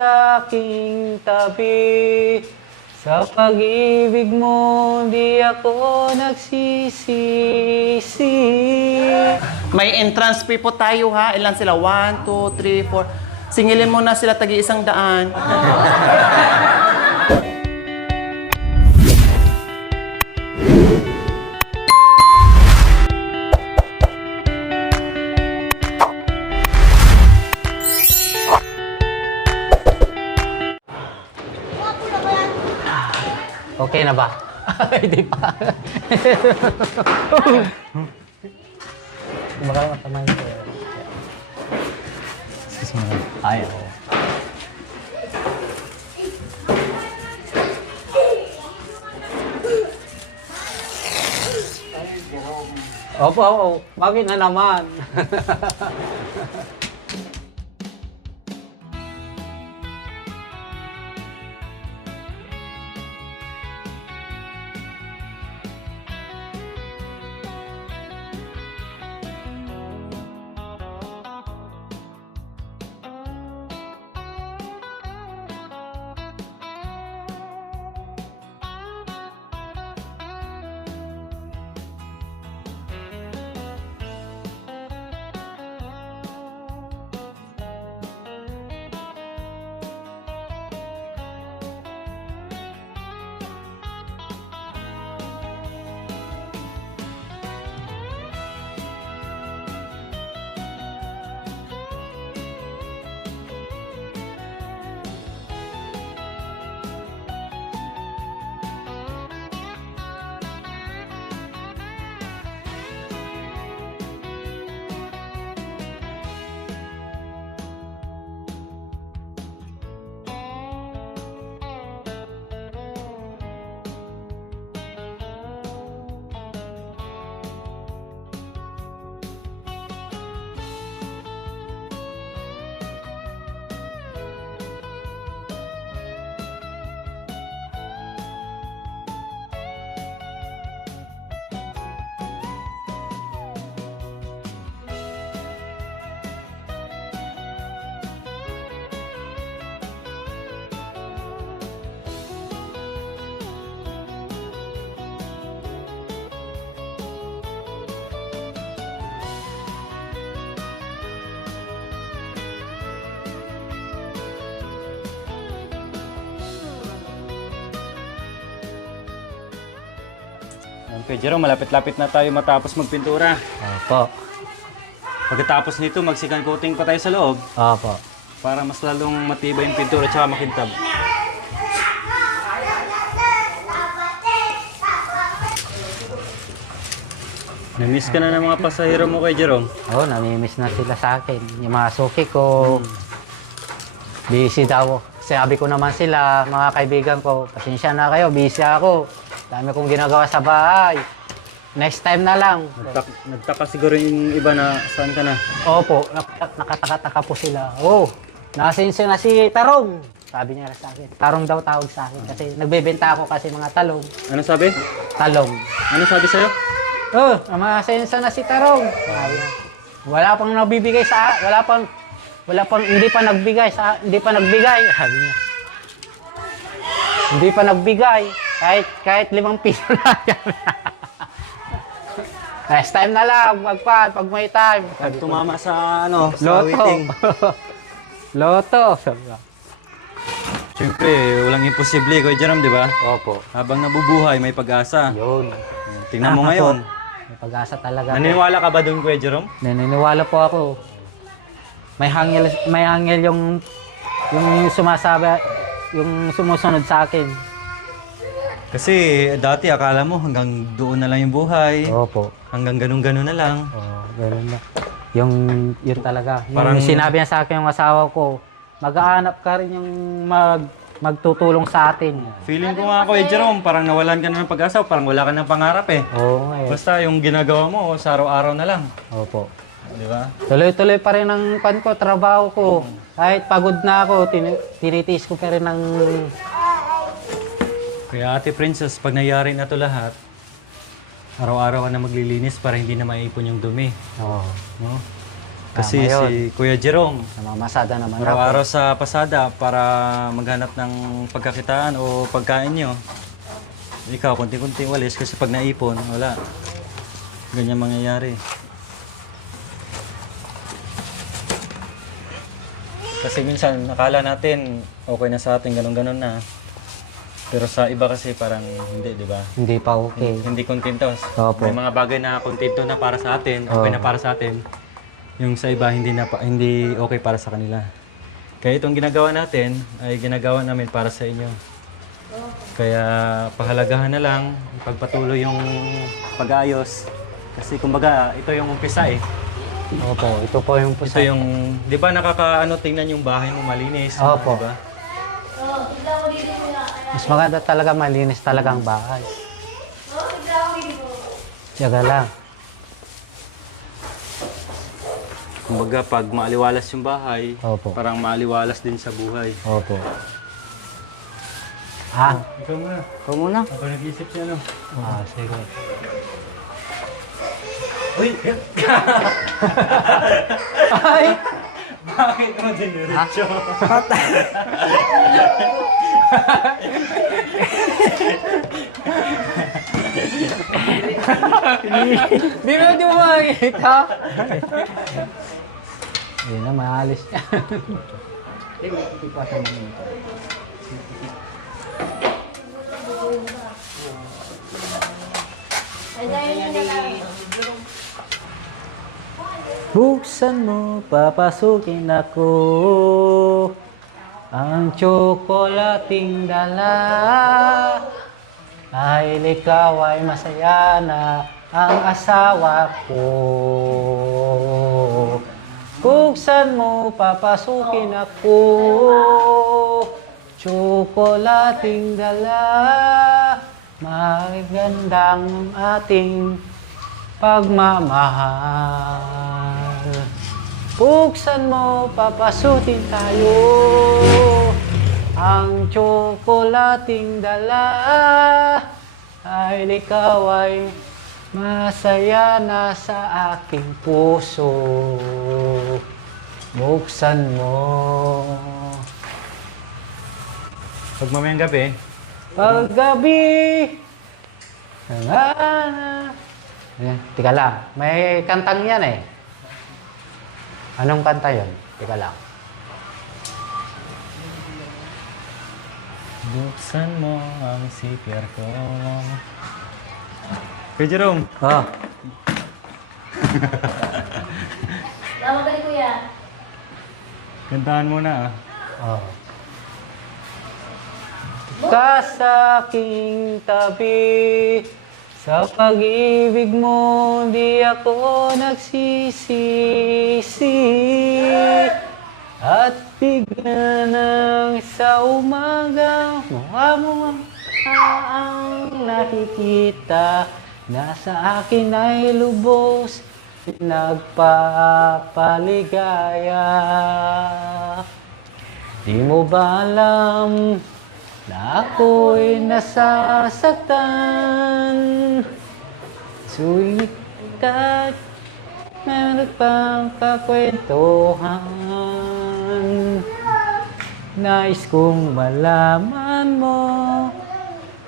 Sa aking tabi, sa pag-ibig mo, di ako nagsisisi. May entrance fee po tayo ha. Ilan sila? 1, 2, 3, 4. Singilin mo na sila tagi-100. Okay na ba? Hindi pa. Baka mataman ko. Ay, oo. Opo, opo. Bakit na naman? Okay, Jerome, malapit-lapit na tayo matapos magpintura. Opo. Pagkatapos nito, magsikan coating pa tayo sa loob Opo. para mas lalong matibay yung pintura at saka makintab. Namiss ka na ng mga pasahero mo kay Jerome. Oo, namimiss na sila sa akin. Yung mga suki ko, busy daw. Sabi ko naman sila, mga kaibigan ko, pasensya na kayo, busy ako. Dami kong ginagawa sa bahay. Next time na lang. Nagtaka siguro yung iba na saan ka na. Opo, nakataka-taka po sila. Oh, nakasenso na si Tarong. Sabi niya sa akin. Tarong daw tawag sa akin kasi nagbebenta ako kasi mga talong. Ano sabi? Talong. Ano sabi sa'yo? Oh, nakasenso na si Tarong. Sabi niya. Wala pang nabibigay sa hindi pa nagbigay. Sabi niya. Hindi pa nagbigay. Kahit 5 piso na yan. Next time na lang, pag may time. Pag tumama sa sa Loto. waiting. Loto. Siyempre, walang imposible, Kuya Jerome, di ba? Opo. Habang nabubuhay, may pag-asa. Yun. Tingnan mo ngayon. May pag-asa talaga. Naniniwala ka ba doon, Kuya Jerome? Naniniwala po ako. May hangil yung sumasabi, yung sumusunod sa akin. Kasi dati akala mo hanggang doon na lang yung buhay. Opo. Hanggang ganun-ganun na lang. Oo, ganun na. Yun talaga. Parang- Yung sinabi niya sa akin yung asawa ko, mag-aanap ka rin yung magtutulong sa atin. Feeling ko nga, Kuya Jerome, parang nawalan ka na ng pag-asa, parang wala ka ng pangarap eh. Oo nga eh. Basta yung ginagawa mo sa araw-araw na lang. Opo. Di ba? Tuloy-tuloy pa rin ang trabaho ko. Kahit pagod na ako, tinitiis ko pa rin ng... Kaya Ate Princess, pag nangyari na to lahat, araw-araw ka na maglilinis para hindi na maipon yung dumi. Oo. No? Kasi Tama yun. si Kuya Jerome, Namamasada naman ako. araw-araw sa pasada para maghanap ng pagkakitaan o pagkain nyo. Ikaw, kunti-kunti walis kasi pag naipon, wala. Ganyan mangyayari. Kasi minsan, nakala natin okay na sa atin, ganun-ganun na. Pero sa iba kasi parang hindi, di ba? Hindi pa okay. Hindi kontento. Opo. May mga bagay na kontento na para sa atin, okay na para sa atin. Yung sa iba hindi okay para sa kanila. Kaya itong ginagawa natin ay ginagawa namin para sa inyo. Kaya pahalagahan na lang, pagpatuloy yung pag-ayos. Kasi kumbaga, ito yung umpisa eh. Opo, ito po yung Ito pusa. yung, di ba nakakaano tingnan yung bahay mo malinis? Opo. Di ba? Mas maganda talaga, malinis talaga ang bahay. Tiyaga lang. Kumbaga, pag maaliwalas yung bahay, Opo. parang maaliwalas din sa buhay. Opo. Ha? Ikaw muna. Ikaw muna. Ako nag-isip siya, no? Ah, sige. Uy! Ay! Bakit mo diniretso? Di mo makikita. Yun na, maalis niya. Buksan mo, papasukin ako ang tsokolating dala. Dahil ikaw ay masaya na ang asawa ko. Buksan mo, papasukin ako tsokolating dala. Magandang ating pagmamahal. Buksan mo, papasutin tayo ang tsokolating dala. Dahil ikaw ay masaya na sa aking puso. Buksan mo. Pag mamayang gabi, Paggabi. Ayan, tika lang. May kantang yan eh. Anong kanta yun? Tika lang. buksan mo ang CPR ko. Kuya Jerome, Oh. Tawag ka ni Kuya. kantahan mo na ah. Oh. Ka sa aking tabi, sa pag-ibig mo di ako nagsisisi. At bigla nang sa umaga, mukha mo ang nakikita. Nasa akin ay lubos, nagpapaligaya. Di mo ba alam na ako'y nasasaktan? Suwing ka, meron pang kakwentuhan. Nais kong malaman mo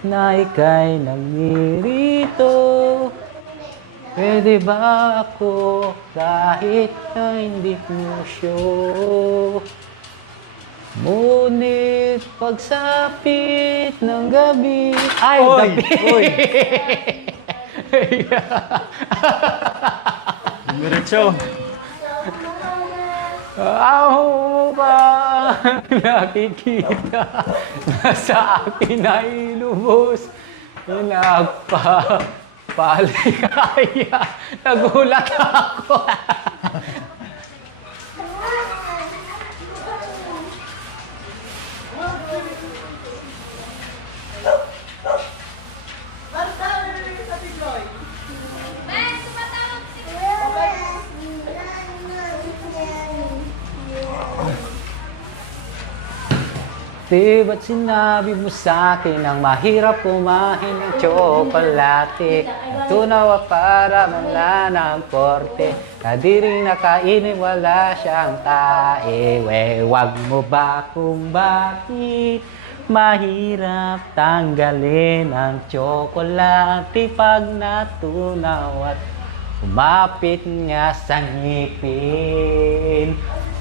na ika'y nagmirito. Pwede ba ako kahit na hindi mo sure? Ngunit pagsapit ng gabi... Ay, Oy! gabi! Oy! Diretso. Ako ba nakikita na sa akin ay lubos? Nagpapaligaya. Nagulat ako. Di ba't sinabi mo sa akin ang mahirap kumain ng tsokolate? Tunawa para wala ng porte. Na di rin nakainin, wala siyang tae. Wag mo ba kung bakit mahirap tanggalin ang tsokolate pag natunaw at umapit nga sa ngipin?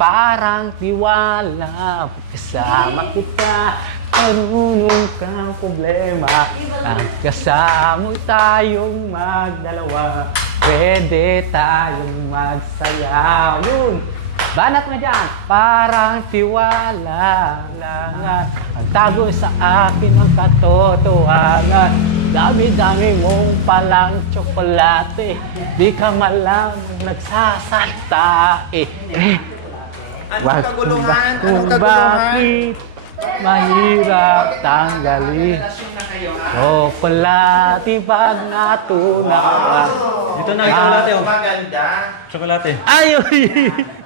Parang tiwala, kasama kita, marunong kang problema. Ang kasama tayong magdalawa, pwede tayong magsayaw. Yun! Banat mo dyan! Parang tiwala lang. Ang tago sa akin ng katotohanan. Dami-dami mong palang tsokolate. Di ka malang nagsasalta Anong kaguluhan? Anong Kung kaguluhan? bakit mahirap tanggalin Relasyon na kayo, ha? tsokolate pag natunaw. Dito na, tsokolate oh. Maganda. Tsokolate. Ay,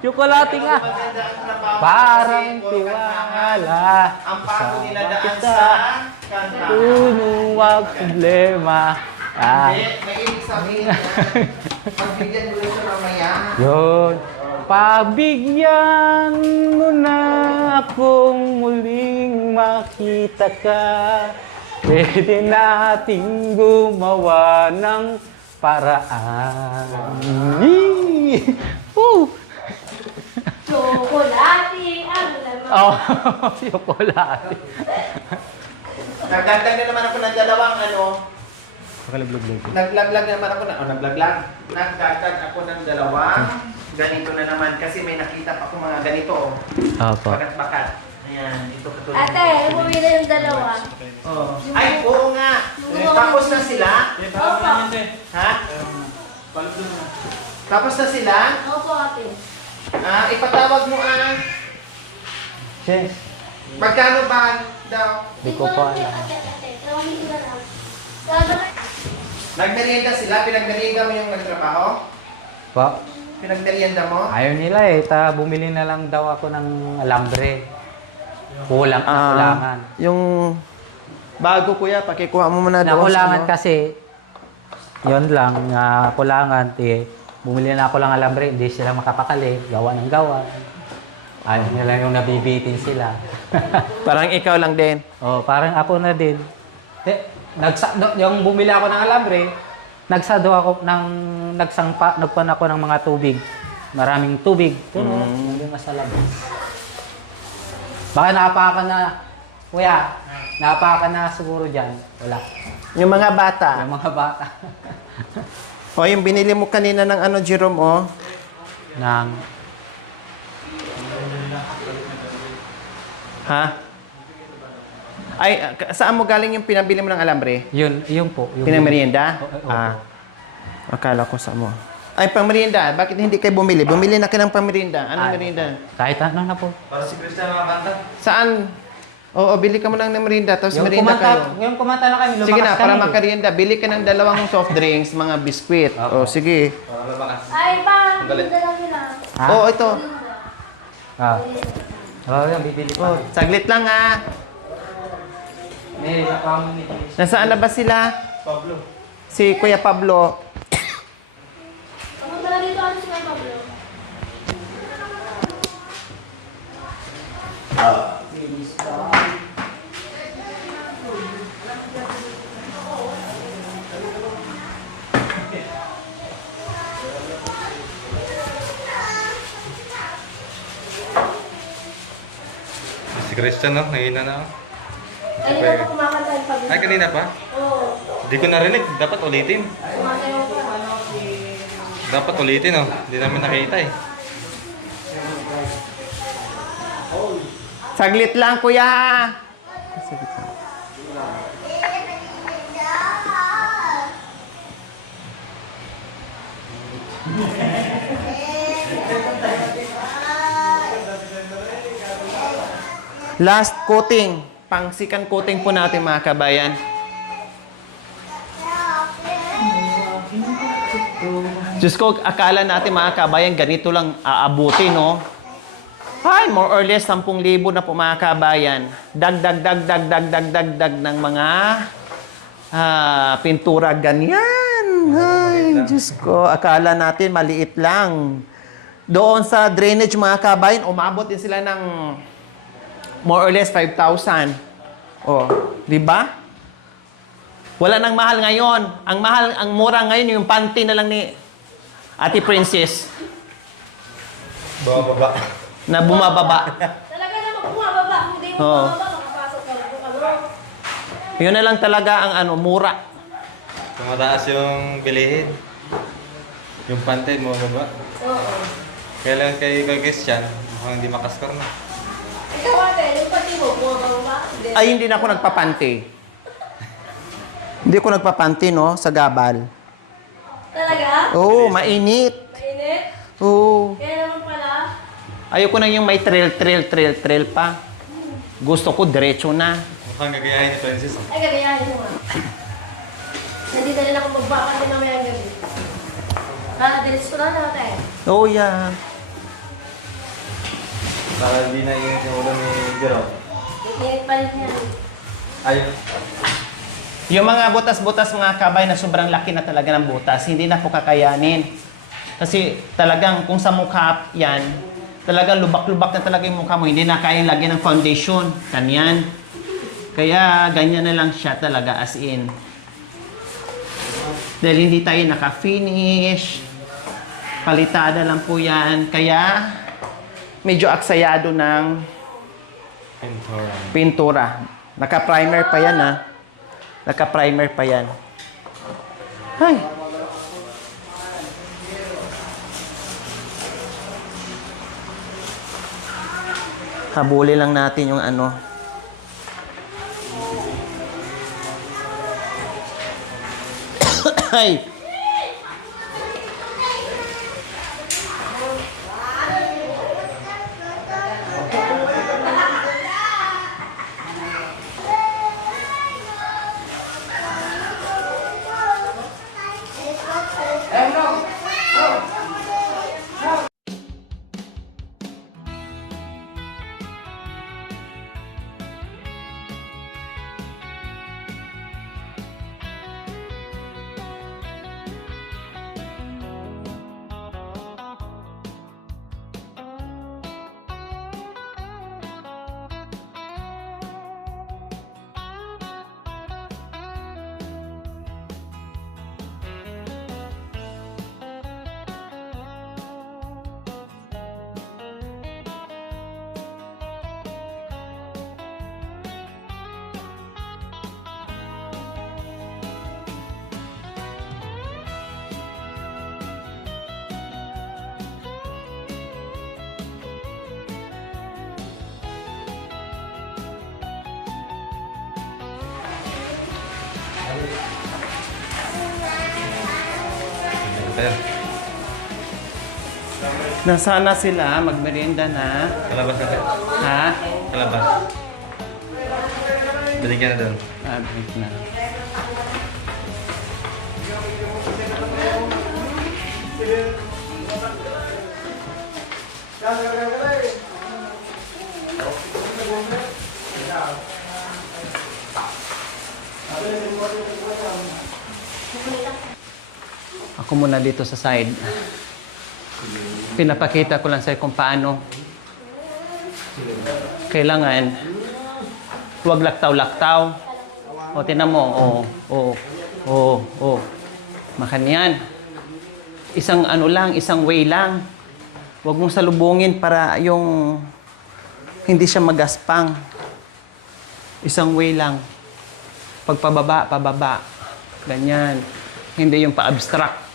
tsokolate nga. Maganda ang trabaho. Parang kasi tiwala. Ang pagod nila daan kita. sa kanta. Tunong wag problema. Hindi, may ibig sabihin yan. Pagbigyan mo rin siya mamaya. Yun. Pabigyan mo na akong muling makita ka. Pwede nating gumawa ng paraan. Yee! Woo! Chocolate ang laman. Oh, tsokolate. Nagdagdag na naman ako ng dalawang ano. Pakalaglag. Naglaglag naman ako ng, naglaglag. Nagdagdag ako ng dalawang. Ganito na naman kasi may nakita pa ako mga ganito. Opo. Bakat-bakat. Ayan, ito katulad. Ate, umuwi na yung dalawa. Oh. Ay, oo nga. Tapos na sila? Opo. Ha? Tapos na sila? Opo, ate. Ipatawag mo Yes. magkano ba daw? Di ko pa alam. Ate, tawagin ko na lang. Sabi- Nagmerienda sila? Pinagmerienda mo yung nagtrabaho? Pa, Pinagmerienda mo? ayaw nila bumili na lang daw ako ng alambre. Kulang na kulangan. Yung bago kuya, pakikuha mo muna doon. Nakulangan kasi, yun lang, kulangan, bumili na ako lang alambre, hindi sila makapakali, gawa ng gawa. Ayaw nila yung nabibitin sila. Parang ikaw lang din. Parang ako na din. Yung bumili ako ng alambre, nagsado ako nagpan ako ng mga tubig. Maraming tubig. Pero hindi masalabas. Baka napakan na, kuya, napakan na siguro dyan. Wala. Yung mga bata. Yung mga bata. O, yung binili mo kanina ng ano, Jerome, oh. Nang, Ha? Ay, saan mo galing yung pinabili mo ng alambre? yun po. Yung Pinamerienda? Oo. Akala ko sa mo. Ay, pangmerienda. Bakit hindi kayo bumili? Bumili na kayo ng pangmerienda. Anong merienda? Kahit ano na po. Saan? Oo, bili ka mo lang ng merienda, tapos merienda kayo. Yung kumanta na kami, lumakas Sige na, para kami. makarienda, bili ka ng dalawang soft drinks, mga biskwit. O, sige. Ay, pa, ganda lang nila. Ha? Oo, ito. Yung bibili pa. Oh, saglit lang ha. Nasaan na ba sila? Pablo. Si Kuya Pablo. Pumunta na dito ano si Pablo. Si Christian, no? Nahina na ako. Ay, hindi ako kumakanta yung Pablo. Ay, kanina pa? Oo. Hindi ko narinig. Dapat ulitin. Sumasayaw pa. Dapat ulitin, no? Hindi namin nakita, eh. Saglit lang, Kuya. Saglit lang. Last coating. Pang-second coating po natin mga kabayan. Diyos ko, akala natin mga kabayan, ganito lang aabuti, no? Ay, more or less 10,000 na po mga kabayan. Dagdag ng mga pintura ganyan. Ay, Diyos ko. Akala natin maliit lang. Doon sa drainage mga kabayan, umabot din sila ng more or less 5,000. Oh, di ba? Wala nang mahal ngayon. Ang mahal, ang mura ngayon, yung panty na lang ni Ate Princess Baba. na bumababa. Talaga naman bumababa. Kung di mo Oo. bumababa, makapasok ka lang kung ano. Yun na lang talaga ang mura. Tumataas yung bilihin. Yung pantay mo, baba. Oo. Kaya lang kay Christian, mukhang hindi makaskor na. Ikaw ate, yung pati mo, bumababa. Hindi. Ay, hindi na ako nagpapanty. Hindi ako nagpapanty, no? Sa gabal. Talaga? Oo, mainit. Mainit? Oo. Kaya naman pala. Ayoko na yung may trail pa. Gusto ko diretso na. Mukhang gagayahin ni Francis. Ay, gagayahin mo nga. Nandito rin ako magbaka din mamaya ang gabi. Dilis ko na natin. Oh, yeah. Para hindi na init yung ulo ni Jerome. Init pa rin yan. Ayun. Yung mga butas-butas mga kabay na sobrang laki na talaga ng butas, hindi na po kakayanin. Kasi talagang kung sa mukha yan, talagang lubak-lubak na talaga yung mukha mo, hindi na kayang lagyan ng foundation. Kanyan. Kaya ganyan na lang siya talaga as in. Dahil hindi tayo naka-finish. Palitada lang po yan. Kaya medyo aksayado ng pintura. Naka-primer pa yan, ha? Naka-primer pa yan. Ay! Habulin lang natin yung ano. Ay! Ayun. Nasana sila, magmerienda na. Kalabas natin. Ha? Kalabas. Balik ka na doon. Wait na. Ako muna dito sa side. Pinapakita ko lang sa'yo kung paano kailangan huwag laktaw-laktaw. O, tinan mo. Makanyan. Isang ano lang, isang way lang. Huwag mong salubungin para yung hindi siya magaspang. Isang way lang. Pagpababa, pababa. Ganyan. Hindi yung pa-abstract.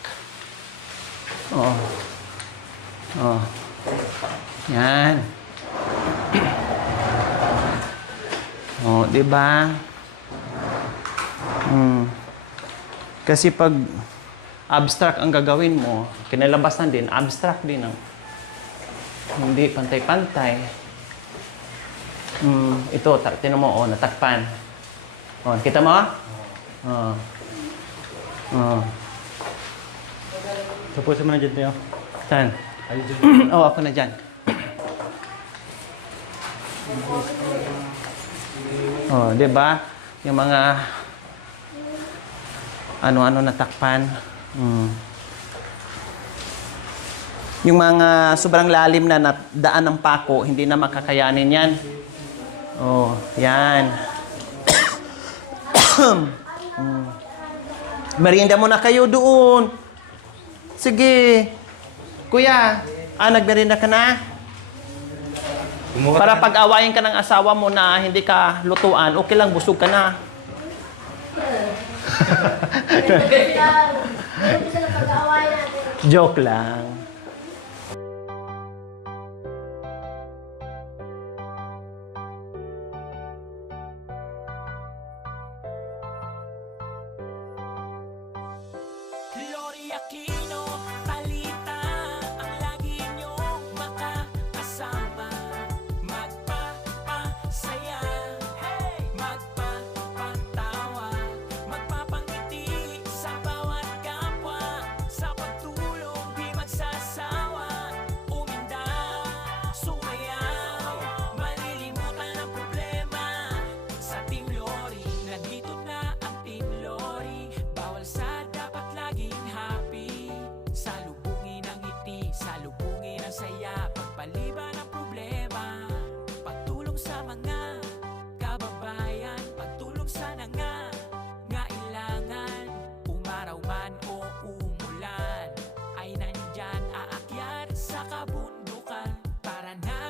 Yan. Di ba? Kasi pag abstract ang gagawin mo, kinalabasan din, abstract din ang hindi pantay-pantay. Ito, tinan mo, natakpan. Kita mo? Tapusin mo na dyan tayo. Saan? Ayun dyan. Oo, ako na dyan. Oh, 'di ba? Yung mga ano-ano natakpan. Yung mga sobrang lalim na daan ng pako, hindi na makakayanin yan. Oh, yan. Merienda muna kayo doon. Sige. Kuya, nagmerienda ka na? Kumuha Para ka- pag-awayin ka ng asawa mo na hindi ka lutuan, okay lang, busog ka na. Meron sila pag-aawayan natin. Joke lang. Gloria Aquino, Talita, ang lagi niyong makakasama. Magpapasaya, magpapatawa, magpapangiti sa bawat kapwa. Sa pagtulong di magsasawa, umindaw, sumayaw, malilimutan ang problema. Sa Team Lori, nandito na ang Team Lori. Bawal sa dapat laging happy. Salubungin ang ngiti, salubungin ang saya. Pagpaliban ang problema, pagtulong sa mga kababayan, pagtulong sa nangangailangan. Umaraw man o umulan, ay nandyan aakyat sa kabundukan. Tara na,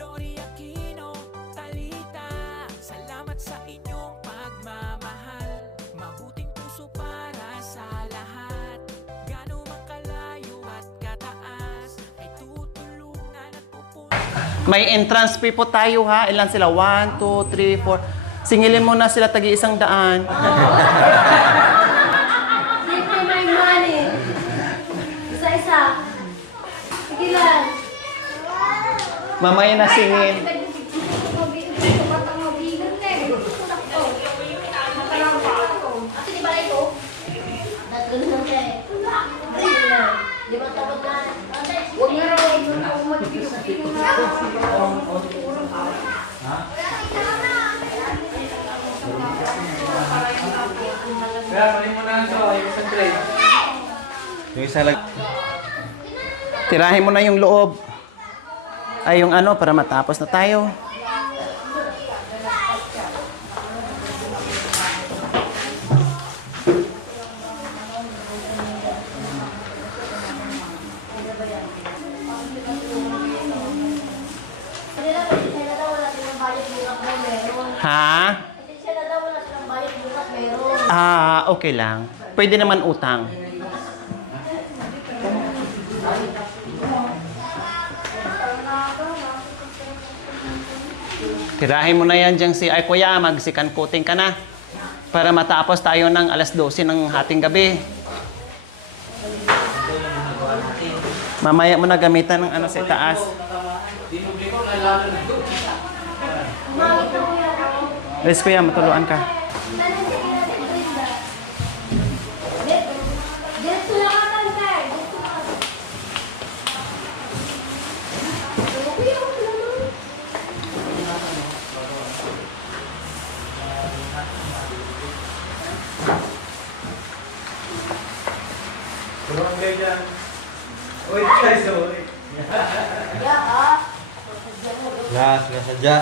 Lori Aquino, Talita. Salamat sa inyong pagmamahal. Mabuting puso para sa lahat. Gano'n man kalayo at kataas, ay tutulungan at pupunta. May entrance fee po tayo ha. Ilan sila? 1, 2, 3, 4. Singilin mo na sila tagi $100. Siyempre may money. Isa-isa. Sige lang. Mamaya na singin. Ate, di ba ito? Tatlo na siya eh. Di ba tapos na? Huwag nga raw. Yung isa lang. Tirahin mo na yung loob. Ay, yung ano, para matapos na tayo. Kanila, pasensya na daw, wala silang bayad bukas na meron. Ha? Pasensya na daw, wala silang bayad bukas meron. Okay lang. Pwede naman utang. Tirahin mo na yan dyan si, ay kuya, magsikan coating ka na. Para matapos tayo ng 12:00 ng hating gabi. Mamaya mo na gamitan ng ano sa itaas. Alis kuya, matuluan ka. Dito lang ang tangkay. Dito lang. Kuya, wala naman. Tulungan kayo dyan. Uy, guys, sorry. Ya, ah. Yes, nasadya.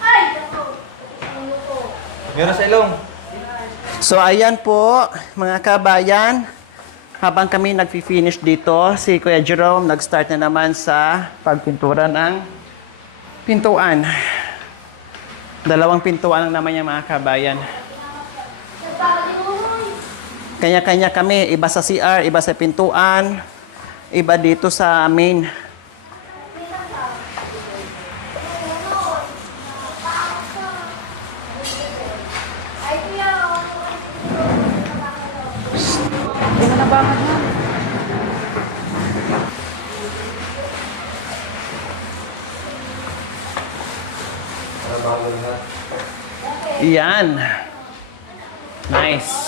Ay, ako. Ano ko? Meron sa ilong. So ayan po, mga kabayan. Habang kami nag-finish dito, si Kuya Jerome nag-start na naman sa pagpintura ng pintuan. 2 pintuan lang naman yung mga kabayan. Kanya-kanya kami, iba sa CR, iba sa pintuan, iba dito sa main. Ay, kuya. Hindi mo nabangan mo. Iyan. Nice.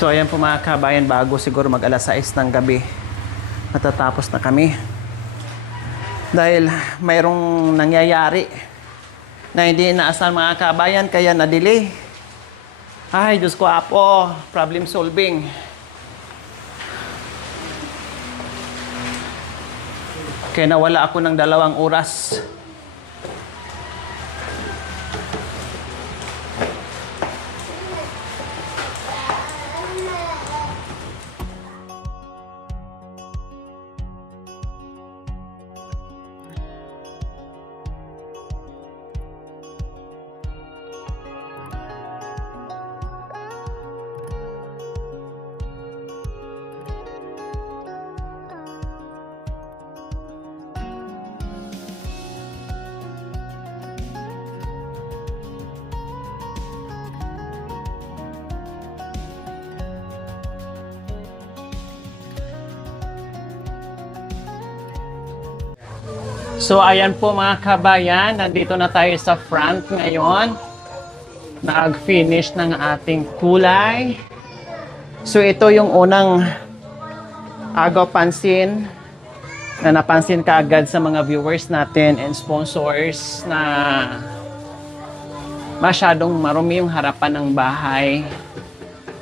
So ayan po mga kabayan, bago siguro mag alas 6 ng gabi, matatapos na kami. Dahil mayroong nangyayari na hindi inaasahan mga kabayan, kaya na-delay. Ay, Diyos ko apo, problem solving. Kaya nawala ako ng 2 oras. So ayan po mga kabayan, nandito na tayo sa front ngayon. Nag-finish ng ating kulay. So ito yung unang agaw pansin na napansin kaagad sa mga viewers natin and sponsors na masyadong marumi yung harapan ng bahay.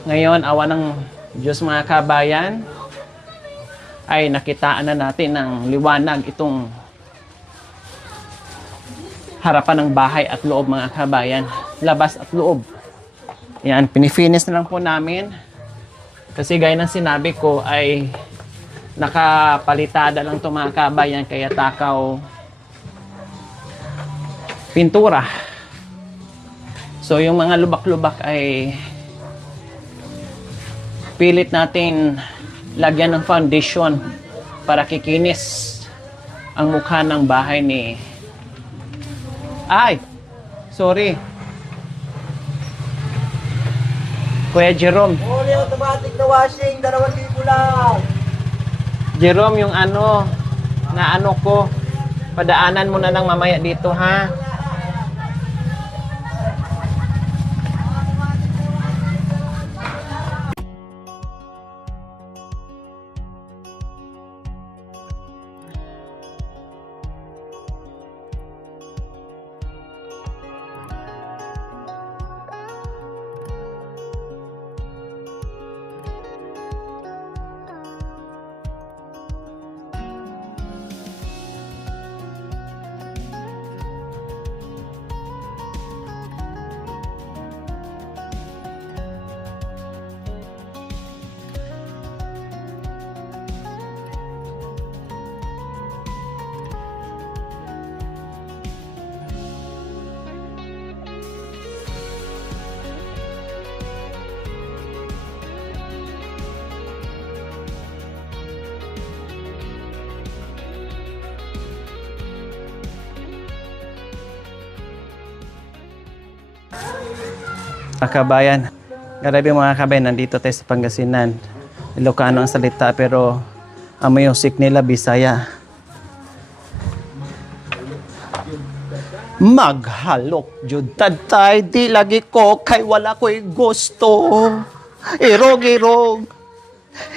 Ngayon, awa ng Diyos mga kabayan, ay nakitaan na natin ng liwanag itong harapan ng bahay at loob mga kabayan. Labas at loob. Yan, pinifinish na lang po namin. Kasi gaya ng sinabi ko ay nakapalitada lang ito mga kabayan, kaya takaw pintura. So yung mga lubak-lubak ay pilit natin lagyan ng foundation para kikinis ang mukha ng bahay ni... Ay! Sorry. Kuya Jerome. Only automatic na washing, 2,000 lang. Jerome, yung ano, na ano ko, padaanan mo na lang mamaya dito, ha? Mga kabayan, grabe mga kabayan, nandito tayo sa Pangasinan. Ilocano ang salita pero ang music nila Bisaya. Maghalok jud tatay, di lagi ko kay wala ko'y gusto. Irog-irog,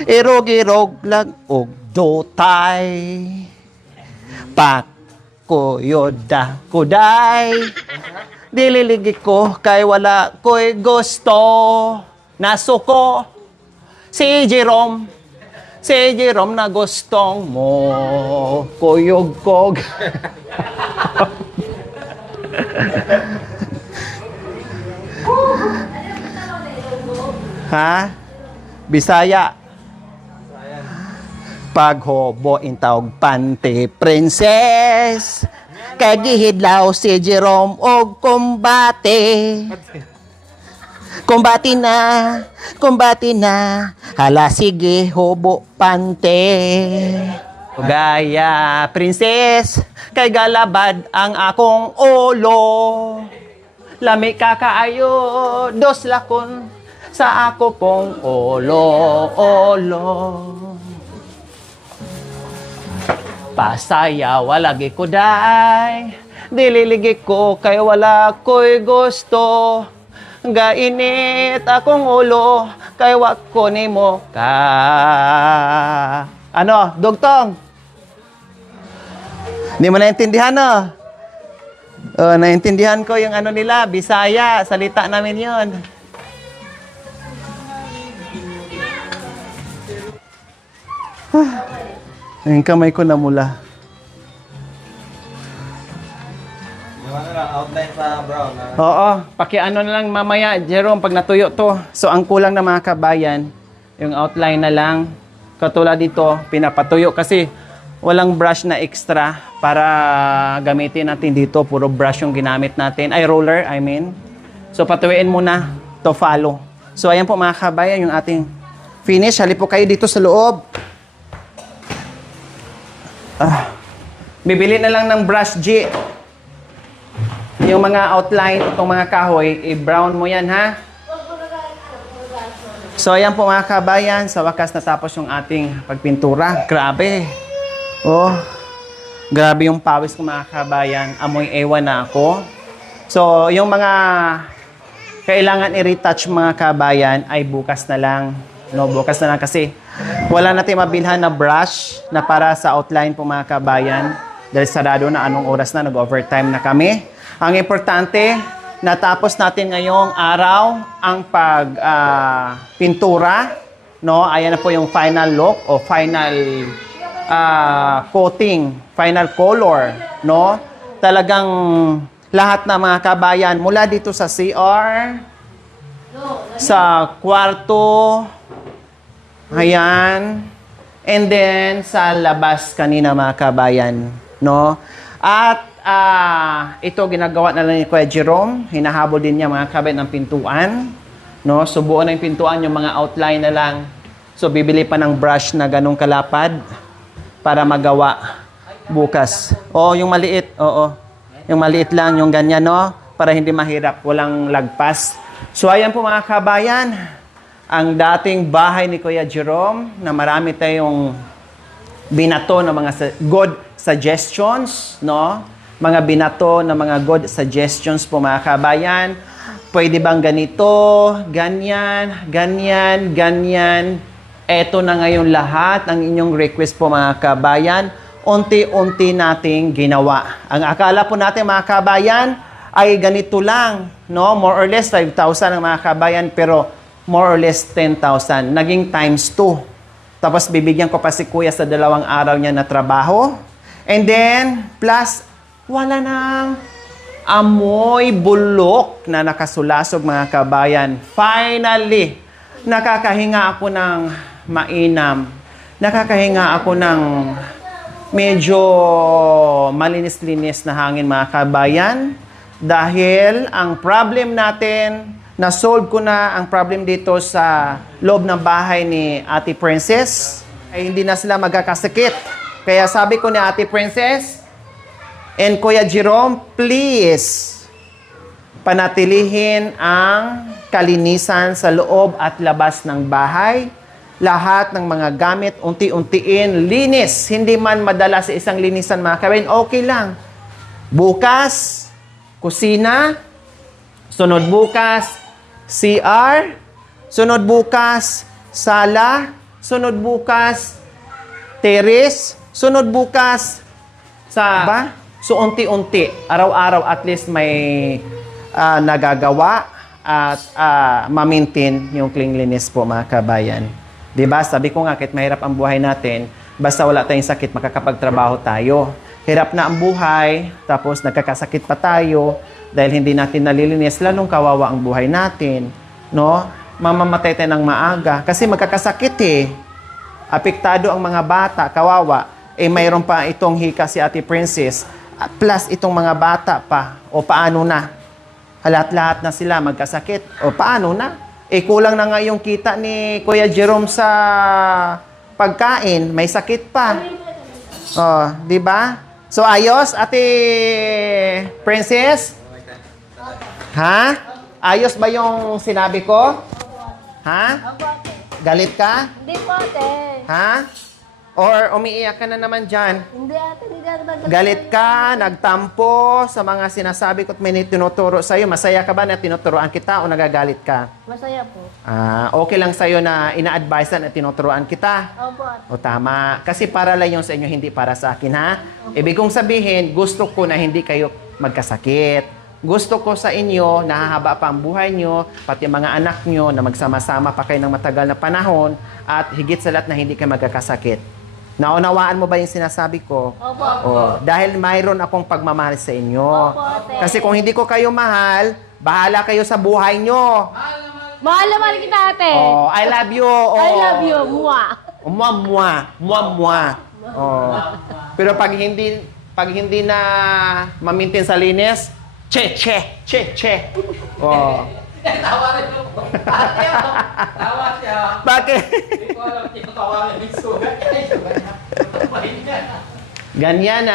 irog-irog lang og dotay. Pakuyoda kuday. Dililigi ko kay wala ko'y gusto. Nasuko si Jerome. Si Jerome na gustong mo. Kuyog-kog. Ha? Bisaya. Paghobo intawag panty princess. Kay gihidlaw si Jerome og kumbate. Kumbati na, hala sige hobo pante. Gaya princess, kay galabad ang akong ulo. Lami ka kaayo, dos lakon sa ako pong ulo. Pasaya walagi ko day, dililigi ko kay wala ko'y gusto. Gainit akong ulo, kay wako nimo ka. Ano, dugtong? Hindi mo naintindihan, no? Oh, naintindihan ko yung ano nila, Bisaya, salita namin yon. Yung kamay ko namula. Outline pa brown. Oo, pakiano na lang mamaya, Jerome, pag natuyo to. So, ang kulang na mga kabayan, yung outline na lang. Katulad dito, pinapatuyo kasi walang brush na extra para gamitin natin dito. Puro brush yung ginamit natin. Ay, roller, I mean. So, patuyin muna to follow. So, ayan po mga kabayan, yung ating finish. Halip po kayo dito sa loob. Bibili na lang ng brush, G. Yung mga outline, itong mga kahoy, i-brown mo yan, ha? So, ayan po mga kabayan. Sa wakas, natapos yung ating pagpintura. Grabe. Oh, grabe yung pawis ko mga kabayan. Amoy ewan na ako. So, yung mga kailangan i-retouch mga kabayan ay bukas na lang. No, bukas na lang kasi wala natin mabilhan na brush na para sa outline po mga kabayan. Dahil sarado na anong oras na, nag-overtime na kami. Ang importante, natapos natin ngayong araw ang pintura. No? Ayan na po yung final look o final coating, final color. No? Talagang lahat na mga kabayan, mula dito sa CR, sa kwarto, ayan, and then sa labas kanina mga kabayan. No? At ito ginagawa na lang ni Kuya Jerome. Hinahabol din niya mga kabayan ng pintuan. No? So buo na yung pintuan, yung mga outline na lang. So bibili pa ng brush na ganong kalapad para magawa bukas. Oh, yung maliit. Oo. Yung maliit lang, yung ganyan, no? Para hindi mahirap, walang lagpas. So ayan po mga kabayan, ang dating bahay ni Kuya Jerome na marami tayong binato ng mga good suggestions, no? Mga binato ng mga good suggestions po mga kabayan. Pwede bang ganito, ganyan, ganyan, ganyan. Eto na ngayon lahat ang inyong request po mga kabayan. Unti-unti nating ginawa. Ang akala po natin mga kabayan ay ganito lang, no? More or less 5,000 ang mga kabayan, pero more or less 10,000. Naging times 2. Tapos bibigyan ko pa si Kuya sa 2 araw niya na trabaho. And then, plus, wala nang amoy bulok na nakasulasog mga kabayan. Finally, nakakahinga ako ng mainam. Nakakahinga ako ng medyo malinis-linis na hangin mga kabayan. Dahil ang problem natin, na-solve ko na ang problem dito sa loob ng bahay ni Ate Princess. Ay hindi na sila magkakasakit. Kaya sabi ko ni Ate Princess and Kuya Jerome, please, panatilihin ang kalinisan sa loob at labas ng bahay. Lahat ng mga gamit, unti-untiin, linis. Hindi man madala sa isang linisan mga kabayan, okay lang. Bukas, kusina. Sunod bukas, CR. Sunod bukas, sala. Sunod bukas, terrace. Sunod bukas, sa ba? So, unti-unti. Araw-araw at least may nagagawa at ma-maintain yung cleanliness po mga kabayan. Diba? Sabi ko nga, kahit mahirap ang buhay natin, basta wala tayong sakit, makakapagtrabaho tayo. Hirap na ang buhay, tapos nagkakasakit pa tayo dahil hindi natin nalilinis, lalong kawawa ang buhay natin. No? Mamamatay tayo ng maaga kasi magkakasakit eh. Apektado ang mga bata, kawawa. Eh mayroon pa itong hika si Ate Princess, plus itong mga bata pa. O paano na? Lahat-lahat na sila magkasakit. O paano na? Eh, kulang na nga yung kita ni Kuya Jerome sa pagkain. May sakit pa. Oh, di ba? So, ayos, Ate Princess? Ha? Ayos ba yung sinabi ko? Ha? Galit ka? Hindi po, ate. Ha? Or umiiyak ka na naman dyan? Hindi ate, hindi ako Galit ka, nagtampo sa mga sinasabi ko at may tinuturo sa'yo. Masaya ka ba na tinuturoan kita o nagagalit ka? Masaya po. Okay lang sa'yo na ina-advisean at tinuturoan kita? Opo ate. O tama. Kasi para lang yung sa inyo, hindi para sa akin, ha? Ibig kong sabihin, gusto ko na hindi kayo magkasakit. Gusto ko sa inyo, nahahaba pa ang buhay nyo, pati mga anak nyo, na magsama-sama pa kayo ng matagal na panahon, at higit sa lahat na hindi kayo magkakasakit. Naunawaan mo ba yung sinasabi ko? Opo. Dahil mayroon akong pagmamahal sa inyo. Opo, ate. Kasi kung hindi ko kayo mahal, bahala kayo sa buhay nyo. Mahal na mahal kita ate. I love you. I love you. Mua. Mua. Pero pag hindi na ma-maintain sa linis, che. Oh. Tawa rin mo. Ate ako. Tawa siya. Bakit? Hindi ko alam, tinatawa rin yung sugat. Ganyan,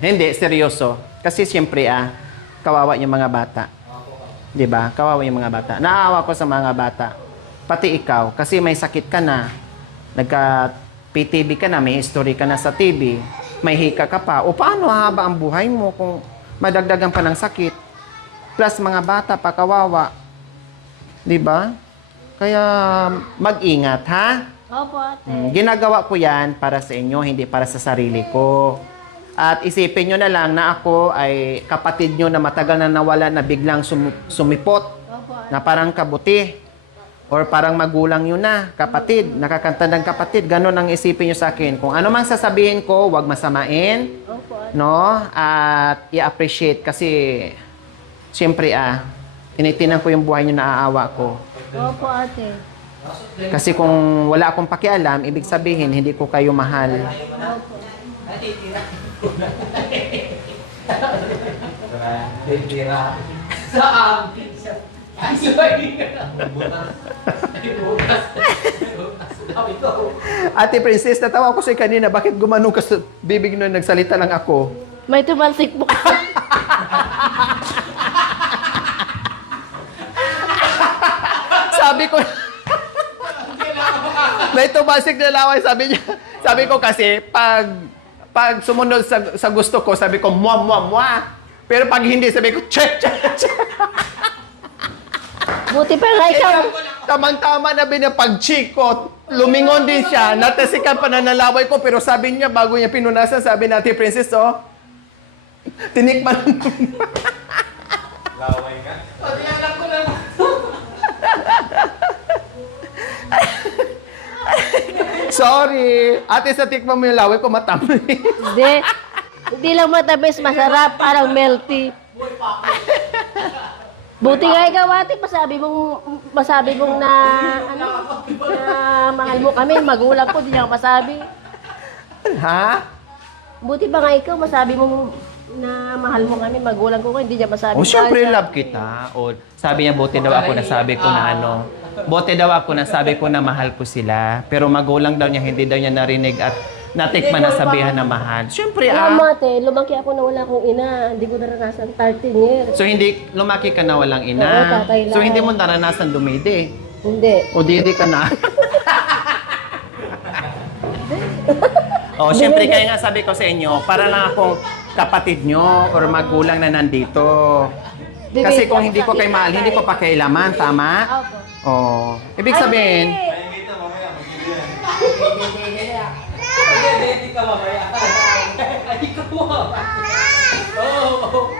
hindi, seryoso. Kasi siyempre, kawawa yung mga bata. Di ba? Kawawa yung mga bata. Naawa ko sa mga bata. Pati ikaw. Kasi may sakit ka na. Nagka-PTB ka na. May history ka na sa TB. May hika ka pa. O paano haba ang buhay mo kung madagdagan pa ng sakit? Plus mga bata pa, kawawa. Di ba? Kaya mag-ingat, ha? Opo ate. Ginagawa ko yan para sa inyo, hindi para sa sarili ko. At isipin nyo na lang na ako ay kapatid nyo na matagal na nawala na biglang sumipot. Opo ate. Na parang kabuti. Or parang magulang nyo na, kapatid. Nakakanta ng kapatid. Ganon ang isipin nyo sa akin. Kung ano mang sasabihin ko, huwag masamain. Opo ate. No? At i-appreciate kasi siyempre, tinitinan ko yung buhay nyo, naaawa ko. Opo ate. Kasi kung wala akong pakialam, ibig sabihin, hindi ko kayo mahal. Opo. Saan? Ay, sorry. Ate Princess, natawa ko sa'yo kanina. Bakit gumanong ka sa bibig nun, nagsalita lang ako? May tumalsik po kasi. Sabi ko, may tumasik na laway, sabi niya. Sabi ko kasi, pag sumunod sa gusto ko, sabi ko, mua. Pero pag hindi, sabi ko, che. Buti pa nga ikaw. Tamang-tama na binapag-chikot. Lumingon din siya. Natasikan pa na nalaway ko. Pero sabi niya, bago niya pinunasan, sabi natin, Princess, tinikman. Laway nga. Alam ko na. Sorry. Ate, sa tikman mo yung laway ko, matamis. Hindi. Hindi lang matamis, masarap, parang melty. Buti nga ikaw ate, masabi mong na mahal mo kami, magulang ko, di niya masabi. Ha? Buti ba nga ikaw, masabi mong na mahal mo kami, magulang ko, hindi niya masabi. Syempre love kita. Sabi niya, buti daw ako nasabi ko na buti daw ako nasabi ko na mahal ko sila. Pero magulang daw niya, hindi daw niya narinig at natikman na sabihan na mahal. Syempre, Alam mo ate, lumaki ako na wala akong ina, hindi ko naranasan 13 years. So, hindi, lumaki ka na walang ina. Oo, tatay lang. So, hindi mo naranasan dumidi. Hindi. O didi ka na. Syempre, kaya nga sabi ko sa inyo, para lang akong kapatid nyo or magulang na nandito. Kasi kung hindi ko kayo mahal, hindi ko pa kailaman, tama? Opo. Ibig sabihin, Hindi ka mamaya. Ay, ka mamaya. Oo.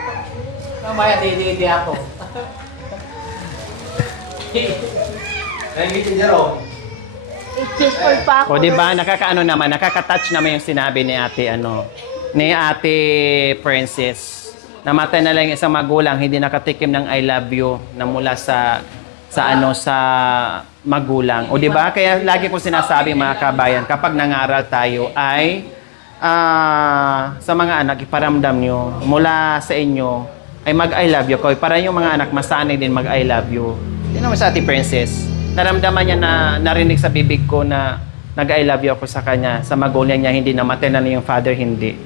Mamaya, hindi ako. Nangitin niya raw. I-cheese pa ako. o di ba nakaka-touch naman yung sinabi ni Ate Princess. Namatay na lang isang magulang, hindi nakatikim ng I love you na mula sa magulang. O di ba? Kaya lagi ko sinasabi mga kabayan, kapag nangaral tayo ay sa mga anak, iparamdam nyo mula sa inyo ay mag-I love you ko. Para yung mga anak masanay din mag-I love you. Yun naman sa Ate Princess. Naramdaman niya na narinig sa bibig ko na nag-I love you ako sa kanya. Sa magulang niya, hindi namatay na yung father, hindi.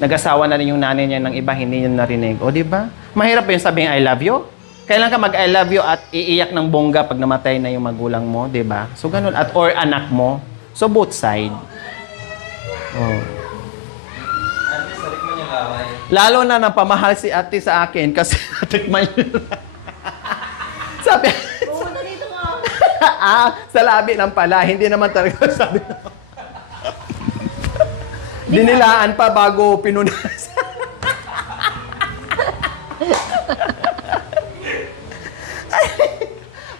Nag-asawa na rin yung nanay niya ng iba, hindi niya narinig. O di ba? Mahirap ba yung sabihin I love you? Kailan ka mag-I love you at iiyak ng bongga pag namatay na yung magulang mo, di ba? So, ganun. At or anak mo. So, both side. Oh. At least, salik mo yung laway. Lalo na napamahal si ate sa akin kasi natikman yun. Sabi, Pumunta dito ka. sa labi lang pala. Hindi naman talaga sabi. Dinilaan pa bago pinunas.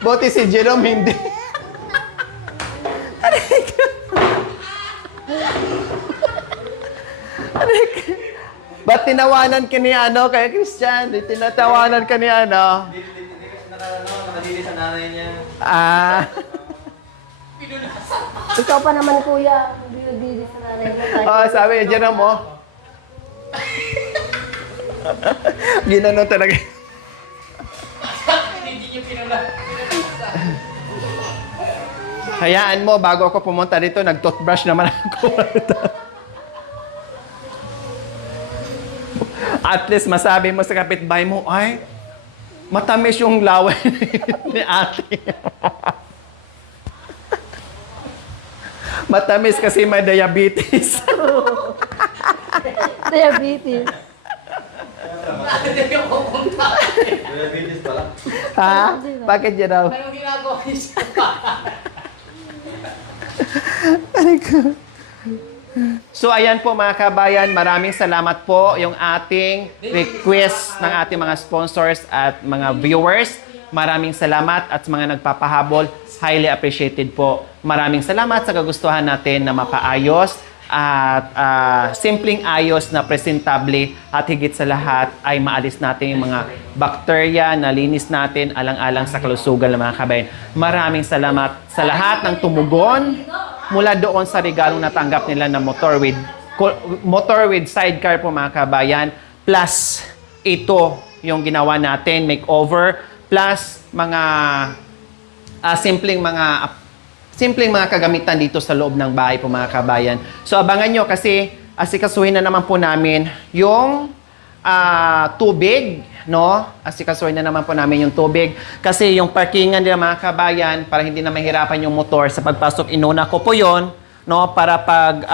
Buti si Jerome hindi. Ba't tinawanan ka ni kay Christian? Tinatawanan ka ni Hindi kasi nakadili sa nanay niya. Ah. Ikaw pa naman, kuya. Hindi sa nanay mo. Oh, sabi ni Jerome, oh. Ginano talaga. Hindi niyo pinunas. Hayaan mo, bago ako pumunta dito, nag-toothbrush naman ako. At least masabi mo sa kapitbahay mo, ay, matamis yung laway ni ate. Matamis kasi may diabetes. Diabetes. Hindi yung pupunta. Diabetes pala. Ha? Bakit yun daw? Anong ginagawa niyo sa So ayan po mga kabayan, maraming salamat po yung ating request ng ating mga sponsors at mga viewers. Maraming salamat at sa mga nagpapahabol, highly appreciated po. Maraming salamat sa kagustuhan natin na mapaayos at simpleng ayos na presentable at higit sa lahat ay maalis natin yung mga bakterya, nalinis natin alang-alang sa kalusugan ng mga kabayan. Maraming salamat sa lahat ng tumugon mula doon sa regalong natanggap nila na motor with sidecar po mga kabayan. Plus, ito yung ginawa natin, makeover. Plus, mga simpleng mga kagamitan dito sa loob ng bahay po mga kabayan. So abangan nyo kasi asikasuhin na naman po namin yung tubig, no? Asikasuhin na naman po namin yung tubig kasi yung parkingan nila mga kabayan para hindi na mahirapan yung motor sa pagpasok, inuna ko po yon, no? Para pag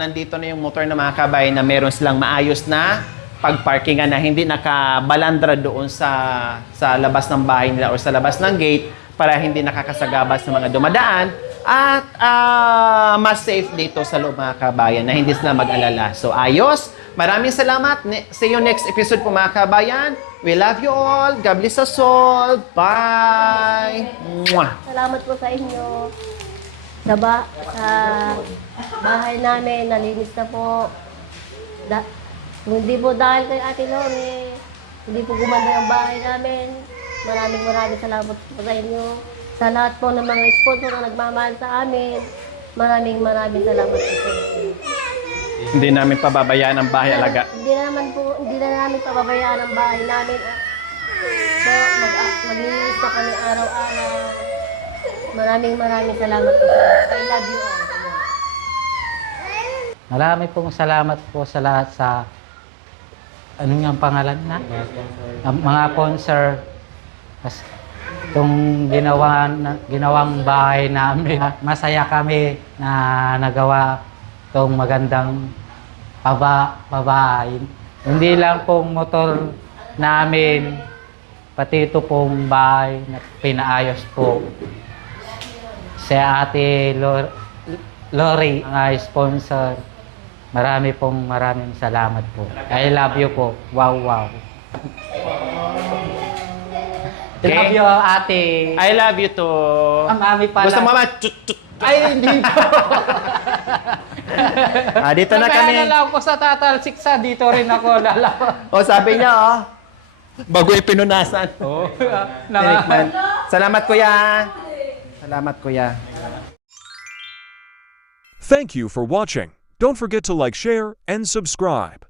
nandito na yung motor ng mga kabayan na meron silang maayos na pagparkingan na hindi nakabalandra doon sa labas ng bahay nila o sa labas ng gate para hindi nakakasagabas sa mga dumadaan at mas safe dito sa loob mga kabayan na hindi sila mag-alala. So ayos, maraming salamat. See you next episode po mga kabayan. We love you all. God bless us all. Bye! Mwah! Salamat po sa inyo. Sa bahay namin, nalinis na po. Hindi po dahil kay Ate Lori, hindi po gumanda ang bahay namin. Maraming salamat po sa inyo. Sa lahat po ng mga sponsor na nagmamahal sa amin, maraming salamat po sa inyo. Hindi namin pababayaan ang bahay alaga. Hindi na namin pababayaan ang bahay namin. So, maglilinis na kami araw-araw. Maraming salamat po sa inyo. I love you all. Marami pong salamat po sa lahat sa ano nga ang pangalan na? Mga sponsor. Kasi itong ginawang bahay namin, masaya kami na nagawa itong magandang pabahay. Hindi lang pong motor namin, pati ito pong bahay na pinaayos po. Si Ate Lori, ang sponsor. Maraming salamat po. I love you po. Wow. Okay. Love you, ate. I love you too. Mami pala. Gusto mo Ay, hindi po. Dito na kami. Nag-aalala ko sa tatalsik sa dito rin ako lalawa. O, sabi niya, bago ipinunasan. Tinikman. Salamat, kuya. Salamat, kuya. Thank you for watching. Don't forget to like, share, and subscribe.